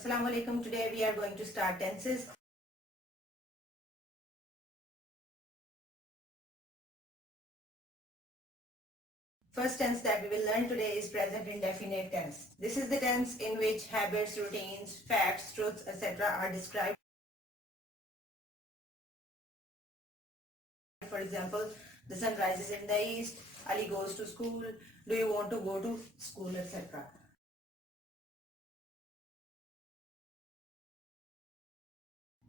Assalamu alaikum. Today we are going to start tenses. First tense that we will learn today is present indefinite tense. This is the tense in which habits, routines, facts, truths, etc. are described. For example, the sun rises in the east, Ali goes to school, do you want to go to school, etc.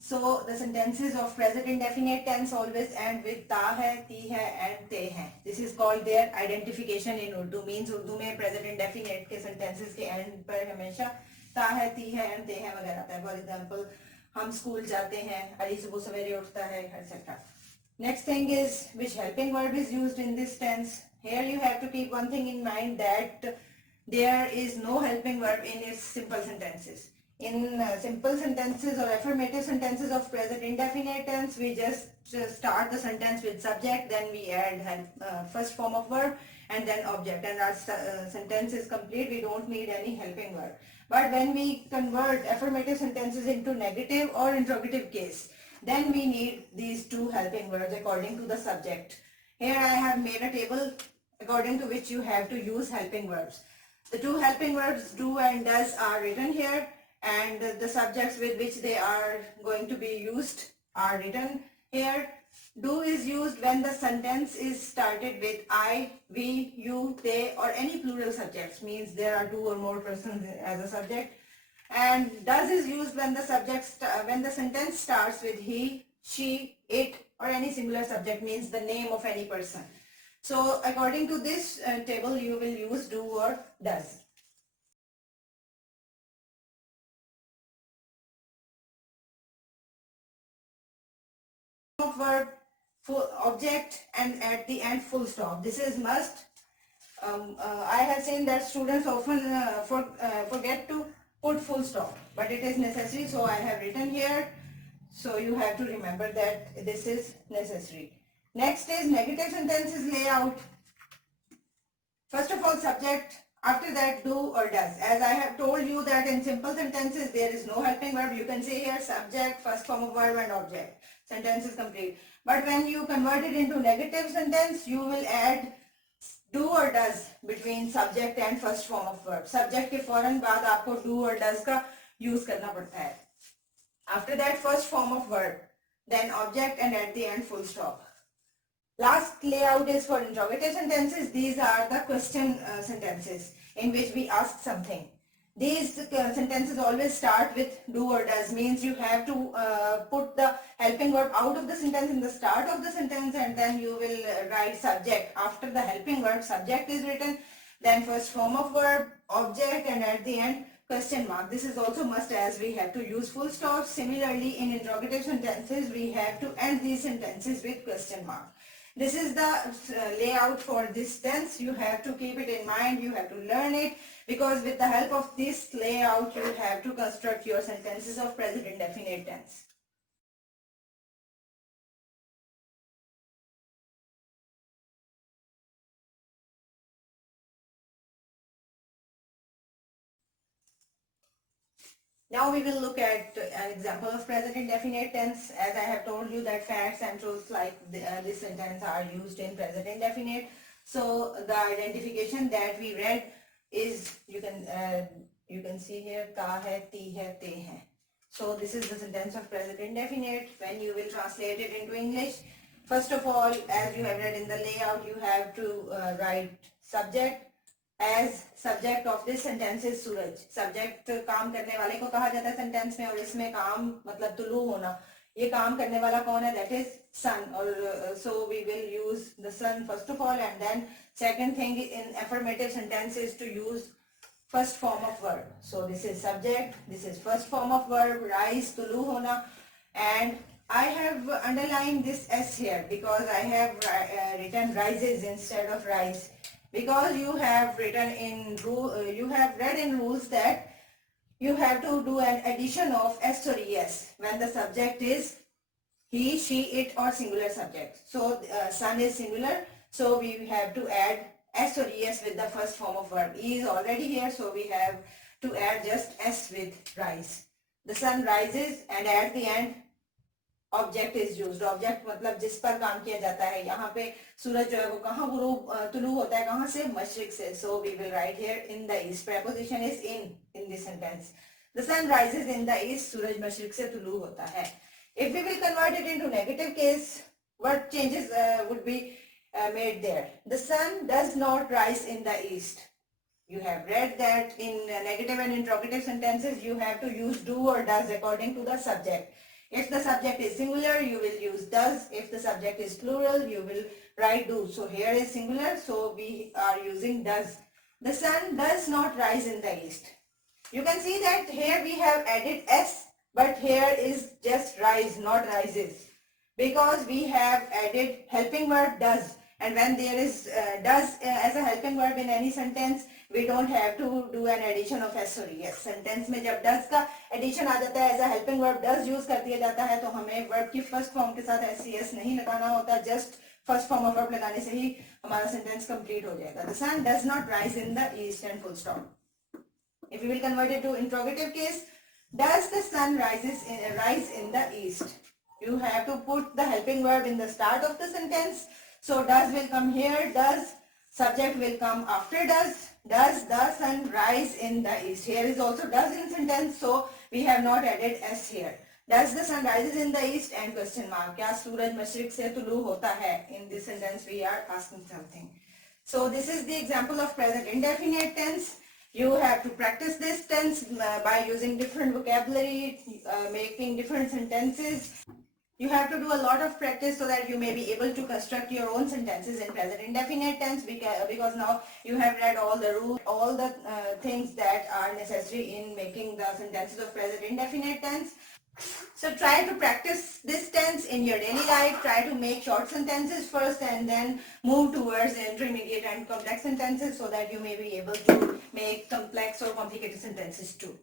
So the sentences of present indefinite tense always end with ta hai, ti hai and te hai. This is called their identification in Urdu. Means Urdu में present indefinite के sentences के end पर हमेशा ta hai, ti hai and te hai वगैरह आता है. For example, हम school जाते हैं, अली सुबह सवेरे उठता है, etc. Next thing is which helping verb is used in this tense. Here you have to keep one thing in mind, that there is no helping verb in its simple sentences. In simple sentences or affirmative sentences of present indefinite tense, we just start the sentence with subject, then we add first form of verb and then object, and our sentence is complete. We don't need any helping verb. But when we convert affirmative sentences into negative or interrogative case, then we need these two helping verbs according to the subject. Here I have made a table according to which you have to use helping verbs. The two helping verbs do and does are written here, and the subjects with which they are going to be used are written here. Do is used when the sentence is started with I, we, you, they or any plural subjects, means there are two or more persons as a subject. And does is used when the when the sentence starts with he, she, it or any singular subject, means the name of any person. So according to this table you will use do or does. Verb, full object and at the end full stop. This is must. I have seen that students often forget to put full stop, but it is necessary, so I have written here. So you have to remember that this is necessary. Next is negative sentences layout. First of all, subject. After that, do or does. As I have told you that in simple sentences there is no helping verb. You can say here subject, first form of verb and object. Sentence is complete. But when you convert it into negative sentence, you will add do or does between subject and first form of verb. Subject के फौरन बाद आपको do or does का use करना पड़ता है. After that, first form of verb, then object and at the end full stop. Last layout is for interrogative sentences. These are the question sentences in which we ask something. These sentences always start with do or does, means you have to put the helping verb out of the sentence in the start of the sentence, and then you will write subject. After the helping verb, subject is written, then first form of verb, object, and at the end question mark. This is also must, as we have to use full stop. Similarly, in interrogative sentences, we have to end these sentences with question mark. This is the layout for this tense. You have to keep it in mind. You have to learn it, because with the help of this layout, you have to construct your sentences of present indefinite tense. Now we will look at an example of present indefinite tense. As I have told you that facts and truths like this sentence are used in present indefinite. So the identification that we read is, you can see here, ta hai, ti hai, te hai. So this is the sentence of present indefinite. When you will translate it into English, first of all, as you have read in the layout, you have to write subject. As subject of this sentence is Suraj. Subject काम करने वाले को कहा जाता है sentence में, और इसमें काम मतलब तुलू होना. ये काम करने वाला कौन है? That is sun. और so we will use the sun first of all, and then second thing in affirmative sentence is to use first form of verb. So this is subject, this is first form of verb, rise, tulu hona, and I have underlined this S here because I have written rises instead of rise, because you have written in you have read in rules that you have to do an addition of S or ES when the subject is he, she, it or singular subject. So sun is singular, so we have to add S or ES with the first form of verb. E is already here, so we have to add just s with rise. The sun rises and at the end object is used. Object मतलब जिस पर काम किया जाता है. यहाँ पे सूरज जो है वो कहाँ तुलू होता है, कहाँ से? मशरिक से. So we will write here in the east. Preposition is in this sentence. The sun rises in the east. सूरज मशरिक से तुलू होता है. If we will convert it into negative case, what changes would be made there? The sun does not rise in the east. You have read that in negative and interrogative sentences you have to use do or does according to the subject. If the subject is singular, you will use does. If the subject is plural, you will write do. So here is singular, so we are using does. The sun does not rise in the east. You can see that here we have added s, but here is just rise, not rises, because we have added helping verb does. And when there is does as a helping verb in any sentence, we don't have to do an addition of s or es. Sentence में जब does का addition आ जाता है as a helping verb does use कर दिया जाता है, तो हमें verb की first form के साथ s es नहीं लगाना होता. Just first form of verb लगाने से ही हमारा sentence complete हो जाएगा. The sun does not rise in the east and full stop. If we will convert it to interrogative case, does the sun rise in the east? You have to put the helping verb in the start of the sentence. So does will come here, does, subject will come after does the sun rise in the east. Here is also does in sentence, so we have not added s here. Does the sun rises in the east and question mark. क्या सूरज मशरिक से तुलू होता है? In this sentence we are asking something. So this is the example of present indefinite tense. You have to practice this tense by using different vocabulary, making different sentences. You have to do a lot of practice so that you may be able to construct your own sentences in present indefinite tense, because now you have read all the rules, all the things that are necessary in making the sentences of present indefinite tense. So try to practice this tense in your daily life. Try to make short sentences first and then move towards intermediate and complex sentences so that you may be able to make complex or complicated sentences too.